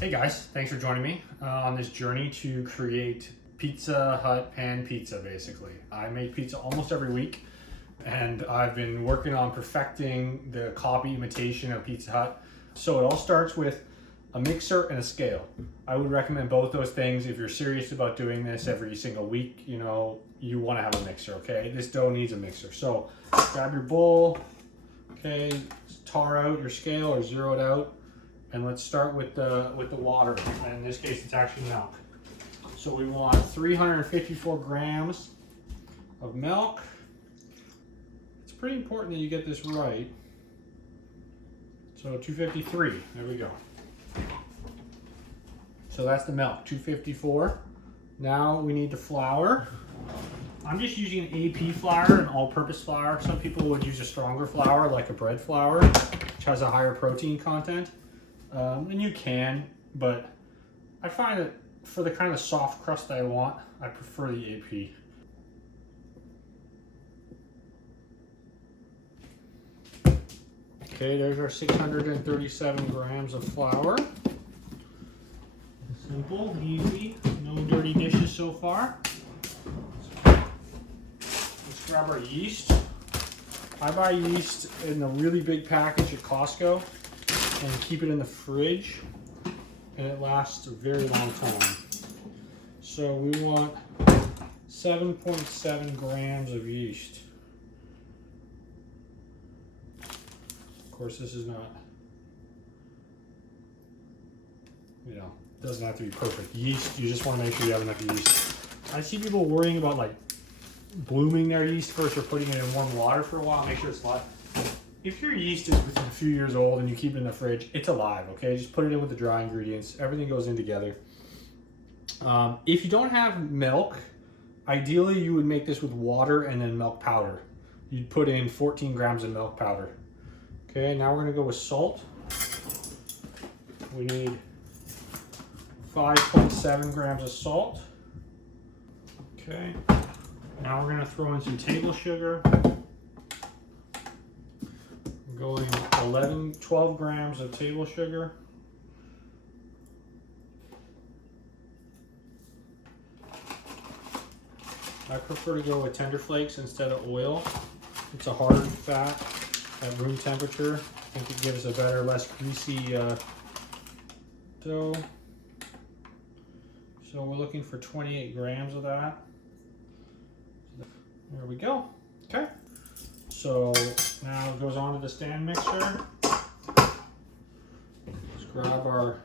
Hey guys, thanks for joining me on this journey to create Pizza Hut pan pizza, basically. I make pizza almost every week, and I've been working on perfecting the copy imitation of Pizza Hut. So it all starts with a mixer and a scale. I would recommend both those things if you're serious about doing this every single week. You know, you want to have a mixer, okay? This dough needs a mixer. So grab your bowl, okay, tar out your scale or zero it out. And let's start with the water. And in this case, it's actually milk. So we want 354 grams of milk. It's pretty important that you get this right. So 253, there we go. So that's the milk, 254. Now we need the flour. I'm just using an AP flour, an all-purpose flour. Some people would use a stronger flour, like a bread flour, which has a higher protein content. And you can, but I find that for the kind of soft crust I want, I prefer the AP. Okay, there's our 637 grams of flour. Simple, easy, no dirty dishes so far. Let's grab our yeast. I buy yeast in a really big package at Costco and keep it in the fridge, and it lasts a very long time. So we want 7.7 grams of yeast. Of course, this is not, doesn't have to be perfect. Yeast, you just want to make sure you have enough yeast. I see people worrying about like blooming their yeast first or putting it in warm water for a while. Make sure it's live. If your yeast is within a few years old and you keep it in the fridge, it's alive, okay? Just put it in with the dry ingredients. Everything goes in together. If you don't have milk, ideally you would make this with water and then milk powder. You'd put in 14 grams of milk powder. Okay, now we're gonna go with salt. We need 5.7 grams of salt. Okay, now we're gonna throw in some table sugar. Going 12 grams of table sugar. I prefer to go with tender flakes instead of oil. It's a hard fat at room temperature. I think it gives a better, less greasy dough. So we're looking for 28 grams of that. There we go. Okay. So now it goes on to the stand mixer. Let's grab our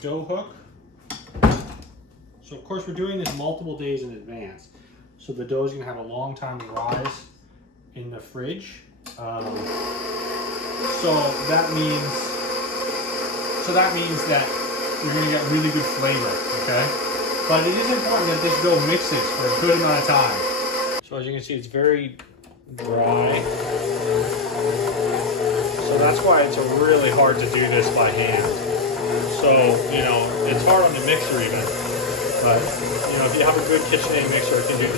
dough hook. So of course we're doing this multiple days in advance. So the dough is gonna have a long time to rise in the fridge. So that means that you're gonna get really good flavor, okay? But it is important that this dough mixes for a good amount of time. So as you can see, it's very dry. So that's why it's really hard to do this by hand. So, it's hard on the mixer even. But, if you have a good KitchenAid mixer, it can do the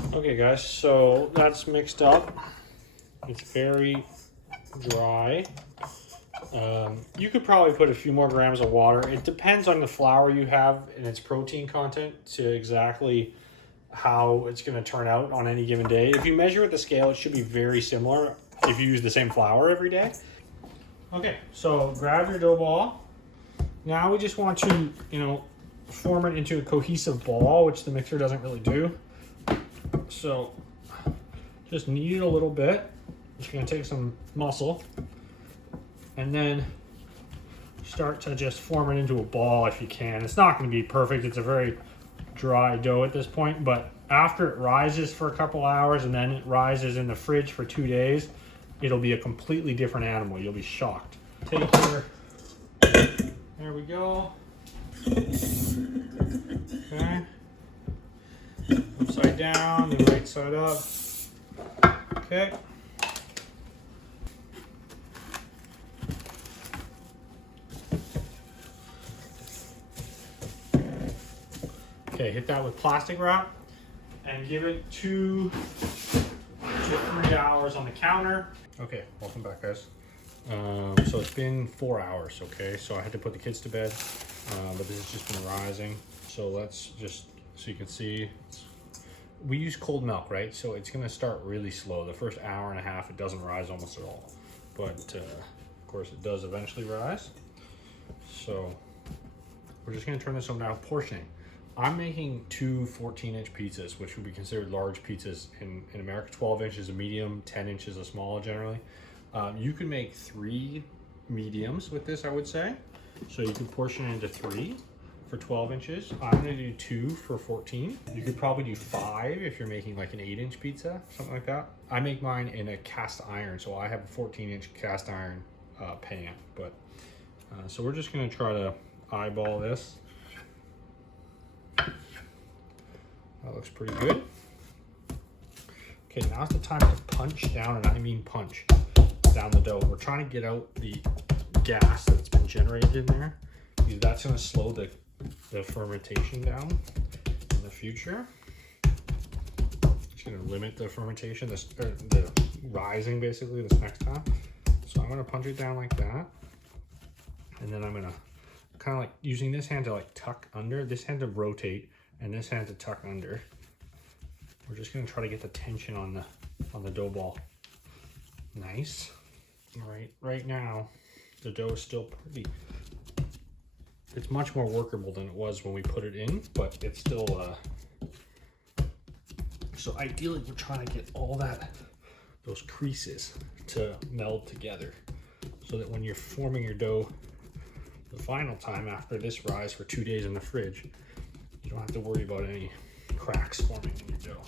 job. Okay guys, so that's mixed up. It's very dry. You could probably put a few more grams of water. It depends on the flour you have and its protein content to exactly how it's going to turn out on any given day. If you measure at the scale, it should be very similar if you use the same flour every day. Okay, so grab your dough ball. Now we just want to, form it into a cohesive ball, which the mixer doesn't really do. So just knead it a little bit. It's going to take some muscle. And then start to just form it into a ball if you can. It's not going to be perfect. It's a very dry dough at this point, but after it rises for a couple hours and then it rises in the fridge for 2 days, it'll be a completely different animal. You'll be shocked. Take your, there we go. Okay. Upside down, the right side up. Okay. Okay, hit that with plastic wrap and give it 2 to 3 hours on the counter. Okay, welcome back, guys. So it's been 4 hours, okay? So I had to put the kids to bed, but this has just been rising. So let's just, so you can see, we use cold milk, right? So it's gonna start really slow. The first hour and a half, it doesn't rise almost at all. But of course it does eventually rise. So we're just gonna turn this on now, portioning. I'm making 2 14-inch pizzas, which would be considered large pizzas in America. 12 inches a medium, 10 inches a small generally. You can make 3 mediums with this, I would say. So you could portion it into 3 for 12 inches. I'm gonna do 2 for 14. You could probably do 5 if you're making like an 8-inch pizza, something like that. I make mine in a cast iron, so I have a 14-inch cast iron pan. But so we're just gonna try to eyeball this. That looks pretty good. Okay, now's the time to punch down, and I mean punch down the dough. We're trying to get out the gas that's been generated in there, because that's going to slow the fermentation down in the future. It's going to limit the fermentation, the rising basically this next time. So I'm going to punch it down like that, and then I'm going to kind of like using this hand to like tuck under, this hand to rotate, and this hand to tuck under. We're just gonna try to get the tension on the dough ball. Nice. All right, right now, the dough is still pretty, it's much more workable than it was when we put it in, but it's still, so ideally we're trying to get all those creases to meld together so that when you're forming your dough the final time after this rise for 2 days in the fridge, you don't have to worry about any cracks forming in your dough.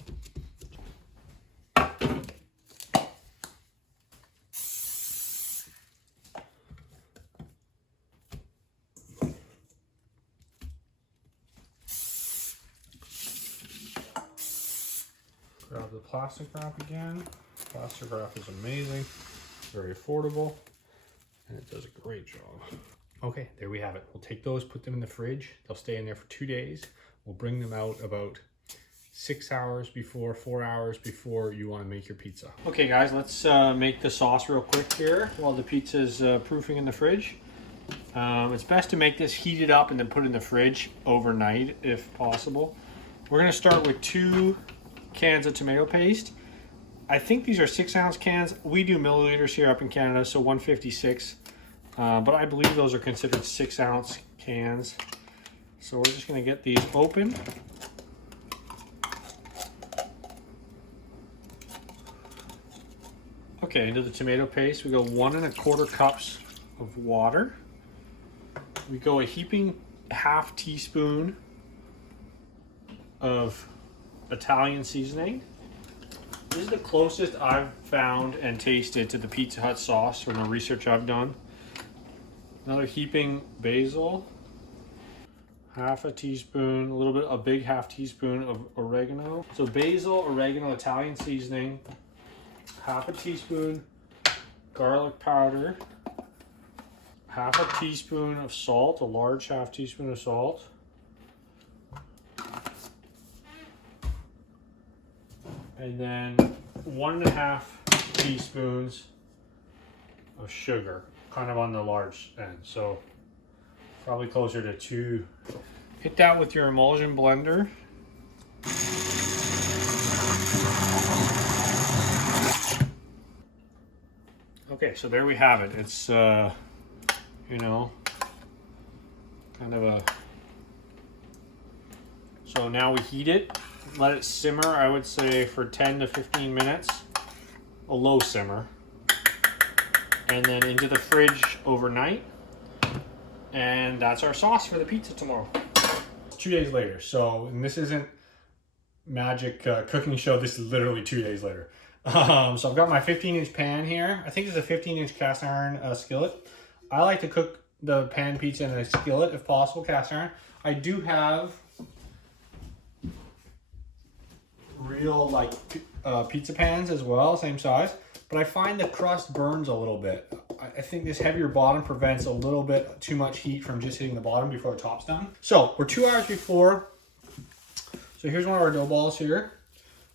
Grab the plastic wrap again. Plastic wrap is amazing, very affordable, and it does a great job. Okay, there we have it. We'll take those, put them in the fridge. They'll stay in there for 2 days. We'll bring them out about 6 hours before, 4 hours before you want to make your pizza. Okay guys, let's make the sauce real quick here while the pizza's proofing in the fridge. It's best to make this heated up and then put it in the fridge overnight if possible. We're gonna start with 2 cans of tomato paste. I think these are 6-ounce cans. We do milliliters here up in Canada, so 156. But I believe those are considered 6-ounce cans. So we're just gonna get these open. Okay, into the tomato paste, we go 1 1/4 cups of water. We go a heaping ½ teaspoon of Italian seasoning. This is the closest I've found and tasted to the Pizza Hut sauce from the research I've done. Another heaping basil, ½ teaspoon, a big ½ teaspoon of oregano. So basil, oregano, Italian seasoning, ½ teaspoon garlic powder, ½ teaspoon of salt, a large ½ teaspoon of salt, and then 1 1/2 teaspoons of sugar, kind of on the large end, so probably closer to 2. Hit that with your emulsion blender. Okay, so there we have it. It's you know, kind of a, so now we heat it, let it simmer, I would say for 10 to 15 minutes, a low simmer, and then into the fridge overnight, and that's our sauce for the pizza tomorrow. 2 days later, so, and this isn't magic cooking show, this is literally 2 days later. So I've got my 15-inch pan here. I think it's a 15-inch cast iron skillet. I like to cook the pan pizza in a skillet if possible, cast iron. I do have real like pizza pans as well, same size, but I find the crust burns a little bit. I think this heavier bottom prevents a little bit too much heat from just hitting the bottom before the top's done. So we're 2 hours before. So here's one of our dough balls here.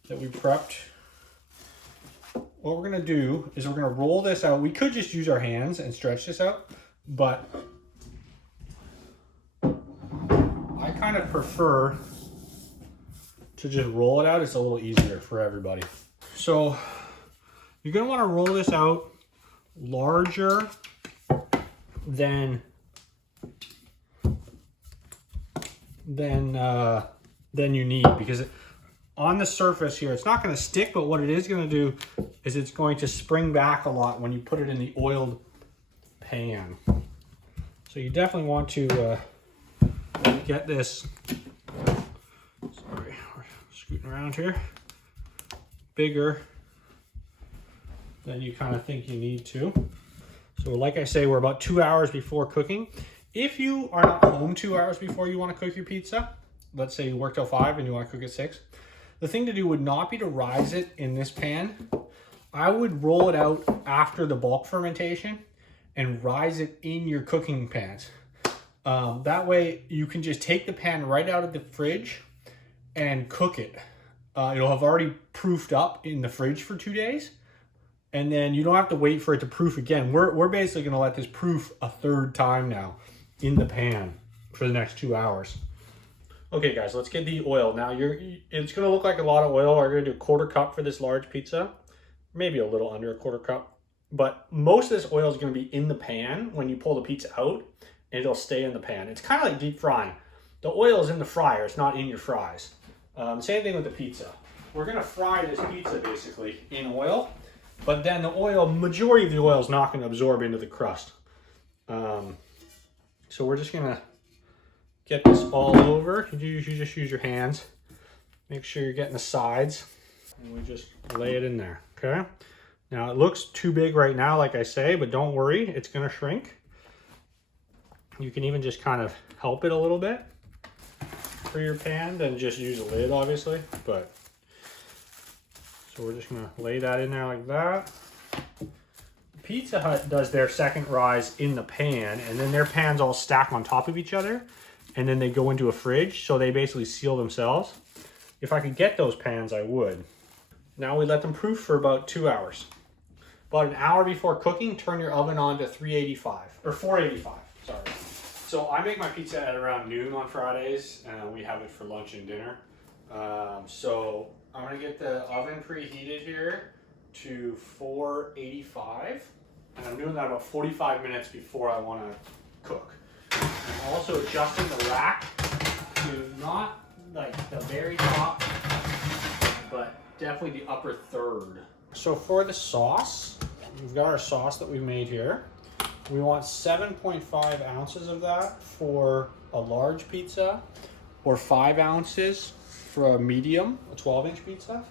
that we prepped. What we're gonna do is we're gonna roll this out. We could just use our hands and stretch this out, but I kind of prefer to just roll it out. It's a little easier for everybody. So you're gonna wanna roll this out larger than you need, because on the surface here, it's not going to stick, but what it is going to do is it's going to spring back a lot when you put it in the oiled pan. So you definitely want to get this, sorry, we're scooting around here, bigger than you kind of think you need to. So like I say, we're about 2 hours before cooking. If you are not home 2 hours before you want to cook your pizza, let's say you work till 5 and you want to cook at 6, the thing to do would not be to rise it in this pan. I would roll it out after the bulk fermentation and rise it in your cooking pans. That way you can just take the pan right out of the fridge and cook it. It'll have already proofed up in the fridge for 2 days. And then you don't have to wait for it to proof again. We're basically gonna let this proof a third time now in the pan for the next 2 hours. Okay guys, let's get the oil. Now it's gonna look like a lot of oil. We're gonna do a 1/4 cup for this large pizza, maybe a little under a 1/4 cup. But most of this oil is gonna be in the pan when you pull the pizza out, and it'll stay in the pan. It's kind of like deep frying. The oil is in the fryer, it's not in your fries. Same thing with the pizza. We're gonna fry this pizza basically in oil, but then the oil, majority of the oil is not gonna absorb into the crust. So we're just gonna get this all over. You just use your hands. Make sure you're getting the sides. And we just lay it in there, okay? Now it looks too big right now, like I say, but don't worry, it's gonna shrink. You can even just kind of help it a little bit for your pan, then just use a lid, obviously. But so we're just gonna lay that in there like that. Pizza Hut does their second rise in the pan, and then their pans all stack on top of each other, and then they go into a fridge, so they basically seal themselves. If I could get those pans, I would. Now we let them proof for about 2 hours. About an hour before cooking, turn your oven on to 385, or 485, sorry. So I make my pizza at around noon on Fridays, and we have it for lunch and dinner. So I'm gonna get the oven preheated here to 485, and I'm doing that about 45 minutes before I wanna cook. I'm also adjusting the rack to not like the very top, but definitely the upper third. So for the sauce, we've got our sauce that we made here. We want 7.5 ounces of that for a large pizza, or 5 ounces for a medium, a 12-inch pizza.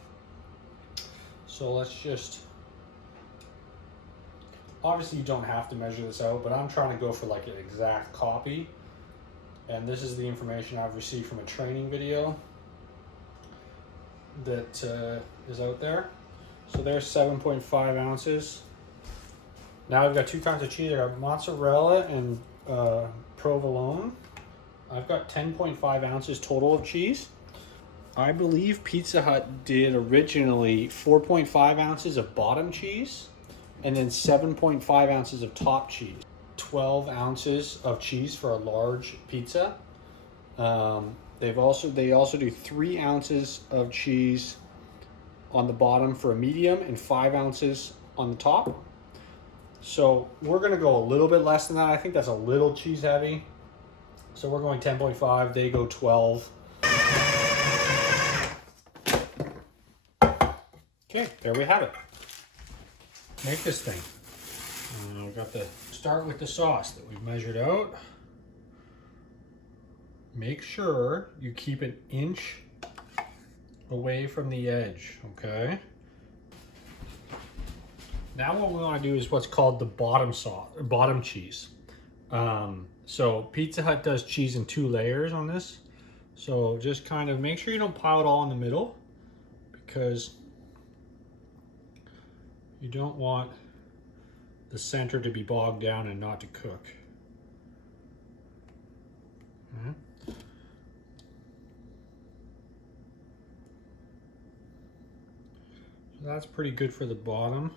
So let's just, obviously you don't have to measure this out, but I'm trying to go for like an exact copy. And this is the information I've received from a training video that is out there. So there's 7.5 ounces. Now I've got 2 kinds of cheese. I got mozzarella and provolone. I've got 10.5 ounces total of cheese. I believe Pizza Hut did originally 4.5 ounces of bottom cheese and then 7.5 ounces of top cheese. 12 ounces of cheese for a large pizza. They also do 3 ounces of cheese on the bottom for a medium and 5 ounces on the top. So we're gonna go a little bit less than that. I think that's a little cheese heavy. So we're going 10.5, they go 12. Okay, there we have it. Make this thing. We've got to start with the sauce that we've measured out. Make sure you keep an inch away from the edge, okay? Now what we want to do is what's called the bottom sauce, or bottom cheese. So Pizza Hut does cheese in 2 layers on this. So just kind of make sure you don't pile it all in the middle, because you don't want the center to be bogged down and not to cook. That's pretty good for the bottom.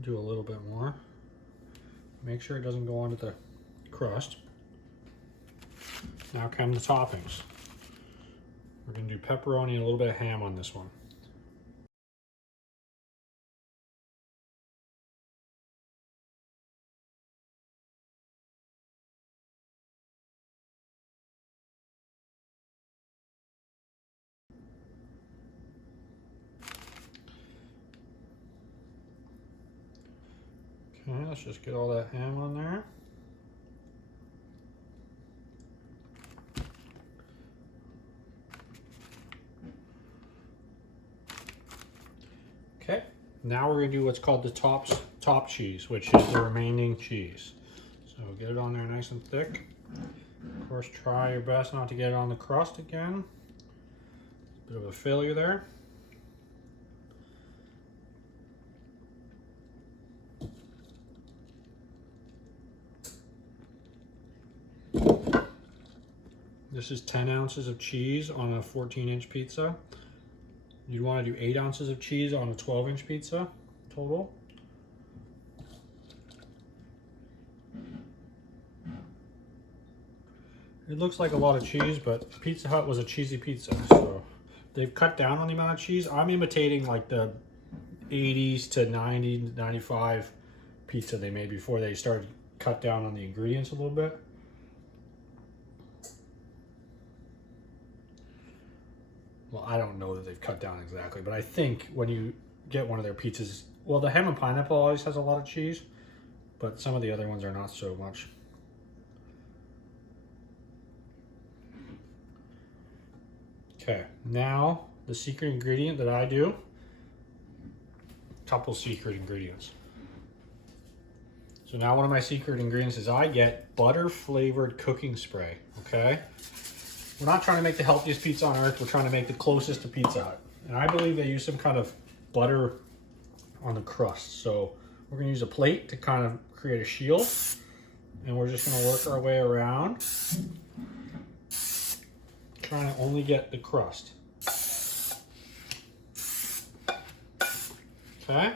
Do a little bit more. Make sure it doesn't go onto the crust. Now come the toppings. We're going to do pepperoni and a little bit of ham on this one. Okay, let's just get all that ham on there. Okay, now we're going to do what's called the top cheese, which is the remaining cheese. So get it on there nice and thick. Of course, try your best not to get it on the crust again. Bit of a failure there. This is 10 ounces of cheese on a 14-inch pizza. You'd want to do 8 ounces of cheese on a 12-inch pizza total. It looks like a lot of cheese, but Pizza Hut was a cheesy pizza, so they've cut down on the amount of cheese. I'm imitating like the 80s to 90, 95 pizza they made before they started cut down on the ingredients a little bit. Well, I don't know that they've cut down exactly, but I think when you get one of their pizzas, well, the ham and pineapple always has a lot of cheese, but some of the other ones are not so much. Okay, now the secret ingredient that I do, couple secret ingredients. So now one of my secret ingredients is I get butter flavored cooking spray, okay? We're not trying to make the healthiest pizza on earth. We're trying to make the closest to Pizza Hut. And I believe they use some kind of butter on the crust. So we're going to use a plate to kind of create a shield. And we're just going to work our way around, trying to only get the crust. Okay.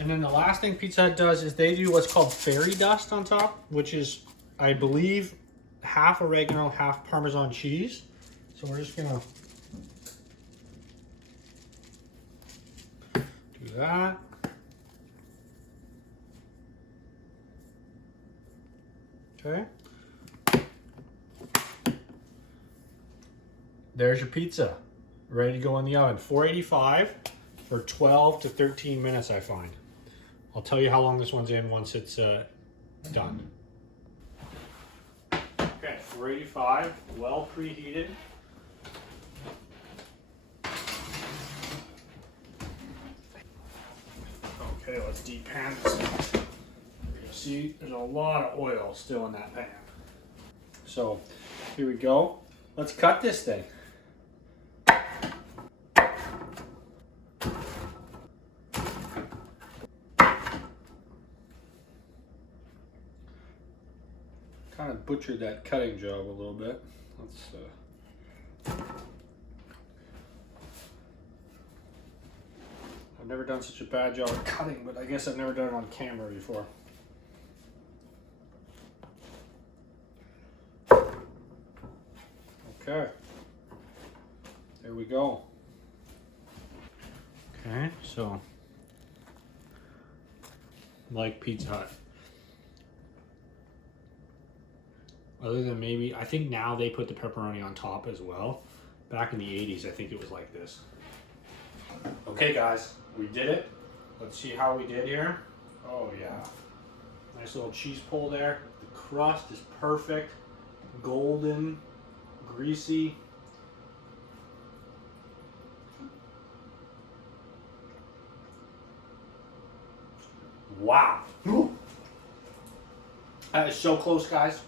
And then the last thing Pizza Hut does is they do what's called fairy dust on top, which is, I believe, half oregano, half Parmesan cheese. So we're just gonna do that. Okay. There's your pizza, ready to go in the oven. 485 for 12 to 13 minutes, I find. I'll tell you how long this one's in once it's done. Okay, 485, well preheated. Okay, let's depan this. You're gonna see there's a lot of oil still in that pan. So here we go. Let's cut this thing. Kind of butchered that cutting job a little bit. I've never done such a bad job at cutting, but I guess I've never done it on camera before. Okay, there we go. Okay, so like Pizza Hut. Other than maybe, I think now they put the pepperoni on top as well. Back in the 80s, I think it was like this. Okay guys, we did it. Let's see how we did here. Oh yeah. Nice little cheese pull there. The crust is perfect. Golden, greasy. Wow. That is so close, guys.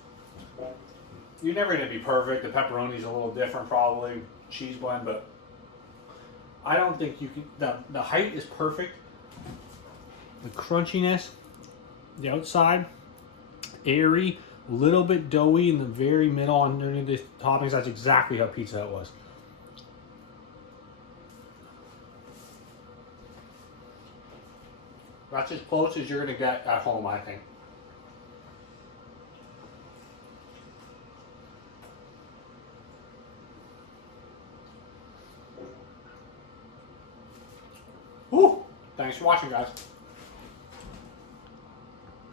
You're never going to be perfect. The pepperoni's a little different, probably cheese blend, but I don't think you can. The height is perfect. The crunchiness, the outside, airy, a little bit doughy in the very middle underneath the toppings. That's exactly how Pizza Hut was. That's as close as you're going to get at home, I think. Whew. Thanks for watching, guys.